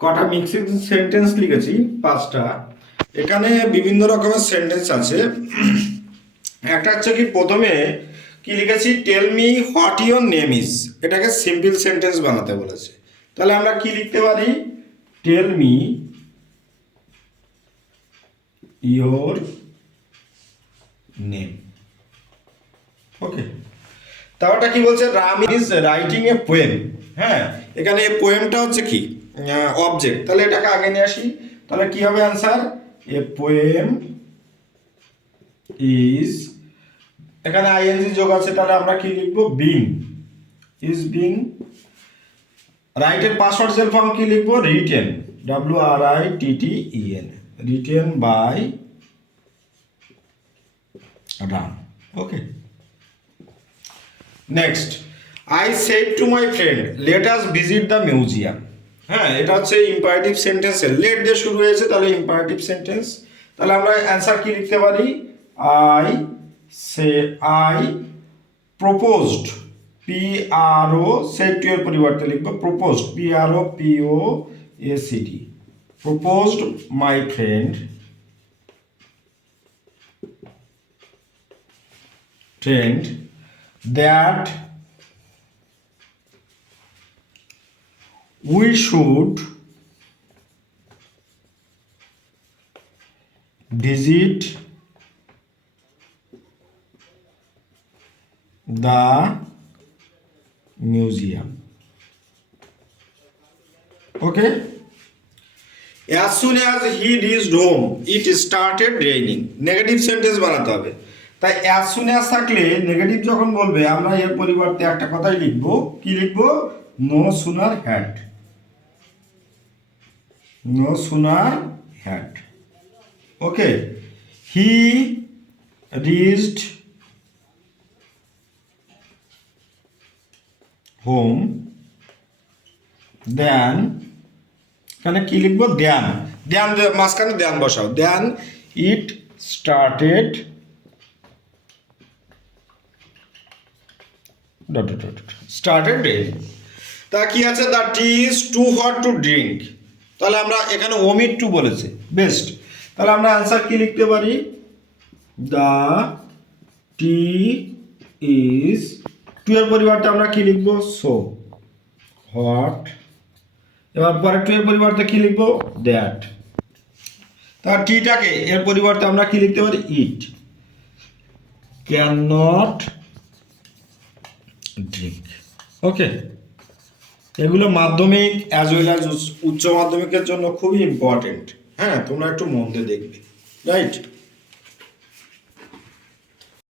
কটা mixing sentence লিখেছি 5টা। এখানে বিভিন্ন রকমের সেন্টেন্স আছে। একটা হচ্ছে কি প্রথমে কি লিখেছি, tell me what your name is, এটাকে সিম্পল সেন্টেন্স বানাতে বলেছে। তাহলে আমরা কি লিখতে পারি, tell me your name. Okay, তারপরটা কি বলছে, Ram is writing a poem. হ্যাঁ, এখানে এই পোয়েমটা হচ্ছে কি অবজেক্ট, তাহলে এটাকে আগে নিয়ে আসি। তাহলে কি হবে অ্যান্সার, এ পোয়েম ইজ, এখানে আইএনজি যোগ আছে, তাহলে আমরা কি লিখবো, বিং, ইজ বিং। রাইটের পাসওয়ার্ড সেল ফর্ম কি লিখবো, written, WRITTEN, written by Ram. Okay, next, I said to my friend let us visit the museum. হ্যাঁ, এটা হচ্ছে ইম্পারেটিভ সেন্টেন্সের, লেট দিয়ে শুরু হয়েছে, তাহলে ইম্পারেটিভ সেন্টেন্স। তাহলে আমরা অ্যান্সার কি লিখতে পারি, I proposed, PRO, said to এর পরিবর্তে লিখবো proposed, PROPOSED, proposed my friend that we should visit the museum. Okay, as soon as he reached home it started raining. Negative sentence বানাতে হবে, তাই as soon as থাকলে negative যখন বলবে আমরা এর পরিবর্তে একটা কথাই লিখবো, কি লিখবো, no sooner had, no sooner had. Okay, he reached home then, এখানে কি লিখবো, দেন, দেন মাঝখানে দেন বসাও, then it started started raining. তা কি আছে, the tea is too hot to drink, তাহলে আমরা এখানে ওমিট টু বলেছে, বেস্ট। তাহলে আমরা অ্যান্সার কি লিখতে পারি, দ্য টি ইজ, টু এর পরিবর্তে আমরা কি লিখবো, সো হট, এবার পরে টু এর পরিবর্তে কি লিখবো, দ্যাট। তার টিটাকে এর পরিবর্তে আমরা কি লিখতে পারি, ইট ক্যান নট ড্রিঙ্ক। ওকে, এগুলো মাধ্যমিক অ্যাজ ওয়েল অ্যাজ উচ্চ মাধ্যমিকের জন্য খুবই ইম্পর্টেন্ট। হ্যাঁ, তোমরা একটু মন দিয়ে দেখবে, রাইট।